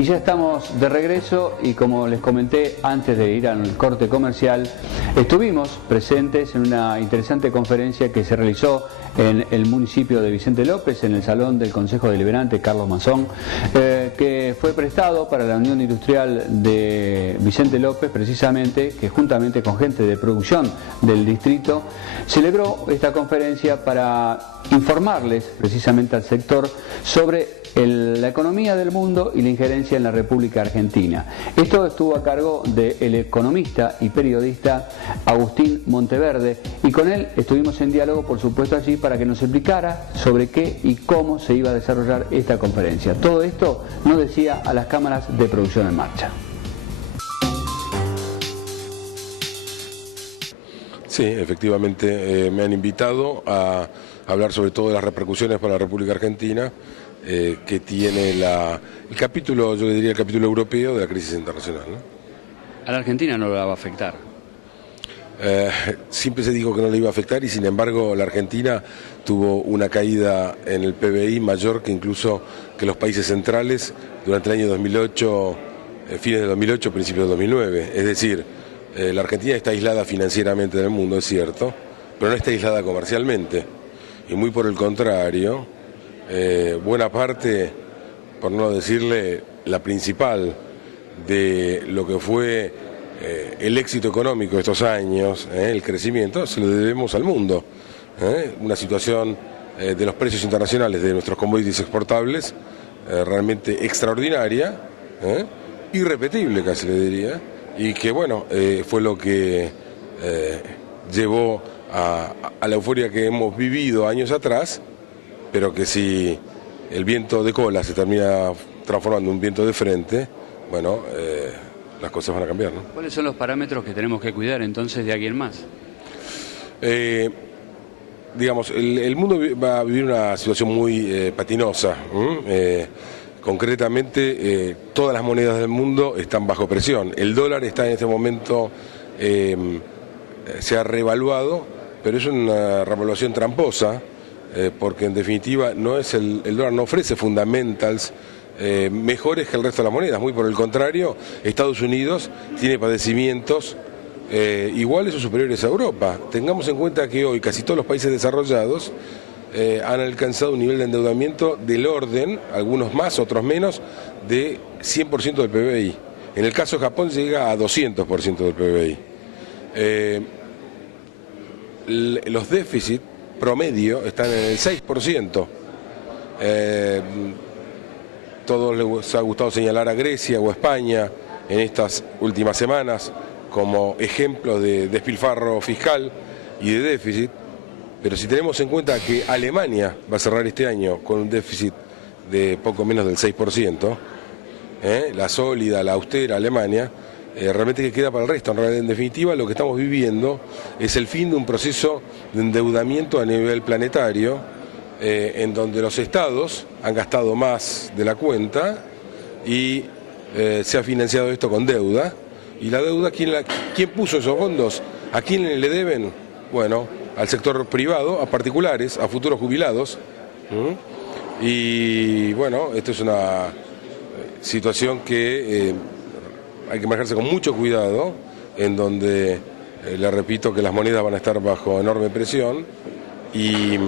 Y ya estamos de regreso y como les comenté antes de ir al corte comercial, estuvimos presentes en una interesante conferencia que se realizó en el municipio de Vicente López, en el Salón del Consejo Deliberante Carlos Mazón, que fue prestado para la Unión Industrial de Vicente López, precisamente, que juntamente con gente de producción del distrito, celebró esta conferencia para informarles precisamente al sector sobre la economía del mundo y la injerencia en la República Argentina. Esto estuvo a cargo del economista y periodista Agustín Monteverde, y con él estuvimos en diálogo, por supuesto, allí para que nos explicara sobre qué y cómo se iba a desarrollar esta conferencia. Todo esto nos decía a las cámaras de Producción en Marcha. Sí, efectivamente me han invitado a hablar sobre todo de las repercusiones para la República Argentina que tiene el capítulo, yo diría el capítulo europeo de la crisis internacional, ¿no? A la Argentina no la va a afectar. Siempre se dijo que no le iba a afectar y sin embargo la Argentina tuvo una caída en el PBI mayor que incluso que los países centrales durante el año 2008, fines de 2008, principios de 2009. Es decir, la Argentina está aislada financieramente del mundo, es cierto, pero no está aislada comercialmente. Y muy por el contrario, buena parte, por no decirle la principal, de lo que fue el éxito económico de estos años, el crecimiento, se lo debemos al mundo. Una situación de los precios internacionales de nuestros commodities exportables realmente extraordinaria, irrepetible casi le diría, y que bueno, fue lo que llevó a la euforia que hemos vivido años atrás, pero que si el viento de cola se termina transformando en un viento de frente, bueno, las cosas van a cambiar, ¿no? ¿Cuáles son los parámetros que tenemos que cuidar entonces de alguien más? Digamos, el mundo va a vivir una situación muy patinosa. Concretamente, todas las monedas del mundo están bajo presión. El dólar está en este momento, se ha revaluado, pero es una revaluación tramposa, porque en definitiva no es el dólar no ofrece fundamentals mejores que el resto de las monedas, muy por el contrario, Estados Unidos tiene padecimientos iguales o superiores a Europa. Tengamos en cuenta que hoy casi todos los países desarrollados han alcanzado un nivel de endeudamiento del orden, algunos más, otros menos, de 100% del PBI. En el caso de Japón llega a 200% del PBI. Los déficits promedio están en el 6%. Todos les ha gustado señalar a Grecia o a España en estas últimas semanas como ejemplos de despilfarro fiscal y de déficit, pero si tenemos en cuenta que Alemania va a cerrar este año con un déficit de poco menos del 6%, la sólida, la austera Alemania, realmente que queda para el resto. En definitiva, lo que estamos viviendo es el fin de un proceso de endeudamiento a nivel planetario, en donde los estados han gastado más de la cuenta y se ha financiado esto con deuda. Y la deuda, ¿quién puso esos fondos? ¿A quién le deben? Bueno, al sector privado, a particulares, a futuros jubilados. Y bueno, esto es una situación que hay que manejarse con mucho cuidado, en donde le repito que las monedas van a estar bajo enorme presión y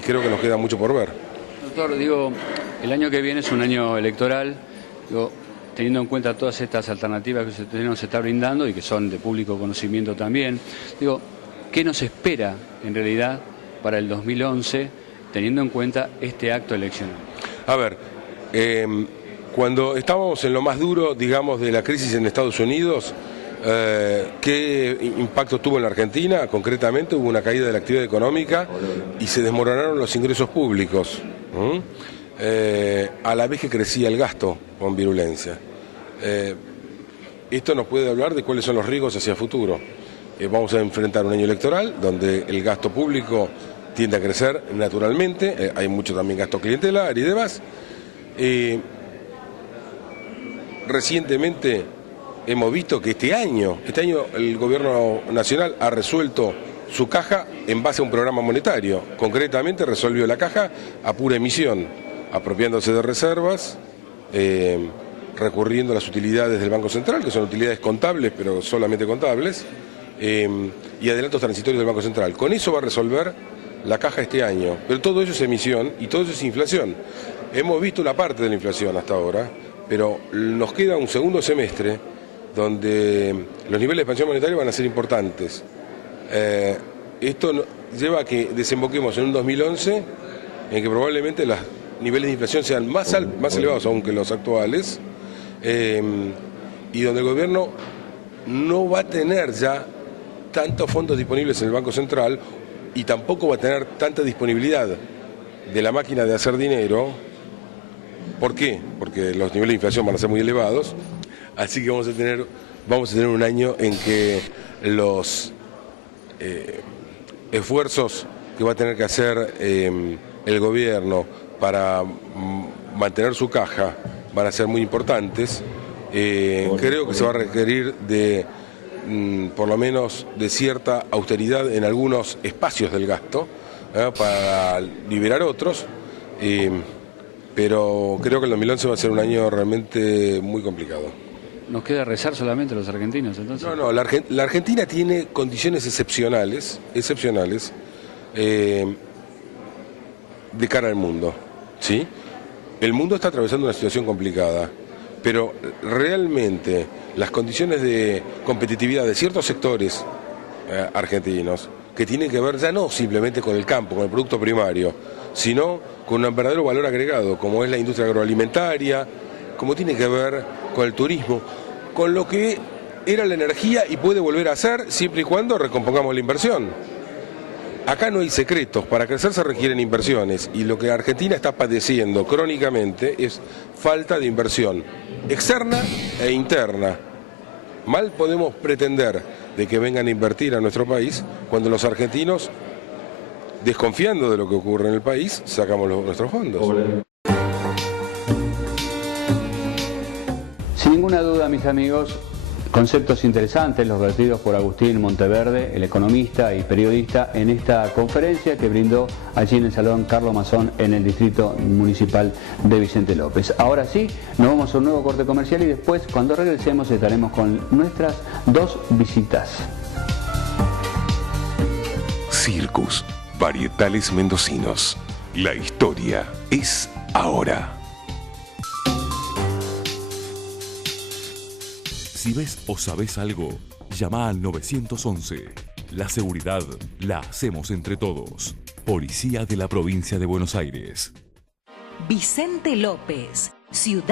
creo que nos queda mucho por ver. Doctor, digo, el año que viene es un año electoral, digo, teniendo en cuenta todas estas alternativas que usted nos está brindando y que son de público conocimiento también, digo, ¿qué nos espera en realidad para el 2011 teniendo en cuenta este acto eleccionario? A ver, cuando estábamos en lo más duro, digamos, de la crisis en Estados Unidos, ¿qué impacto tuvo en la Argentina? Concretamente hubo una caída de la actividad económica y se desmoronaron los ingresos públicos, a la vez que crecía el gasto con virulencia. Esto nos puede hablar de cuáles son los riesgos hacia el futuro. Vamos a enfrentar un año electoral donde el gasto público tiende a crecer naturalmente, hay mucho también gasto clientelar y demás. Recientemente hemos visto que este año el gobierno nacional ha resuelto su caja en base a un programa monetario. Concretamente resolvió la caja a pura emisión, apropiándose de reservas recurriendo a las utilidades del Banco Central, que son utilidades contables, pero solamente contables, y adelantos transitorios del Banco Central. Con eso va a resolver la caja este año, pero todo eso es emisión y todo eso es inflación. Hemos visto una parte de la inflación hasta ahora, pero nos queda un segundo semestre donde los niveles de expansión monetaria van a ser importantes. Esto lleva a que desemboquemos en un 2011 en que probablemente los niveles de inflación sean más elevados aún que los actuales, y donde el gobierno no va a tener ya tantos fondos disponibles en el Banco Central y tampoco va a tener tanta disponibilidad de la máquina de hacer dinero. ¿Por qué? Porque los niveles de inflación van a ser muy elevados, así que vamos a tener un año en que los esfuerzos que va a tener que hacer el gobierno para mantener su caja van a ser muy importantes. Creo que se va a requerir de por lo menos de cierta austeridad en algunos espacios del gasto para liberar otros, pero creo que el 2011 va a ser un año realmente muy complicado. ¿Nos queda rezar solamente los argentinos entonces? No, la Argentina tiene condiciones excepcionales de cara al mundo, ¿sí? El mundo está atravesando una situación complicada, pero realmente las condiciones de competitividad de ciertos sectores argentinos, que tienen que ver ya no simplemente con el campo, con el producto primario, sino con un verdadero valor agregado, como es la industria agroalimentaria, como tiene que ver con el turismo, con lo que era la energía y puede volver a ser siempre y cuando recompongamos la inversión. Acá no hay secretos, para crecer se requieren inversiones y lo que Argentina está padeciendo crónicamente es falta de inversión externa e interna. Mal podemos pretender de que vengan a invertir a nuestro país cuando los argentinos, desconfiando de lo que ocurre en el país, sacamos nuestros fondos. Sin ninguna duda, mis amigos, conceptos interesantes los vertidos por Agustín Monteverde, el economista y periodista, en esta conferencia que brindó allí en el Salón Carlos Mazón en el Distrito Municipal de Vicente López. Ahora sí, nos vamos a un nuevo corte comercial y después, cuando regresemos, estaremos con nuestras dos visitas. Circus, varietales mendocinos. La historia es ahora. Si ves o sabes algo, llama al 911. La seguridad la hacemos entre todos. Policía de la Provincia de Buenos Aires. Vicente López, ciudad.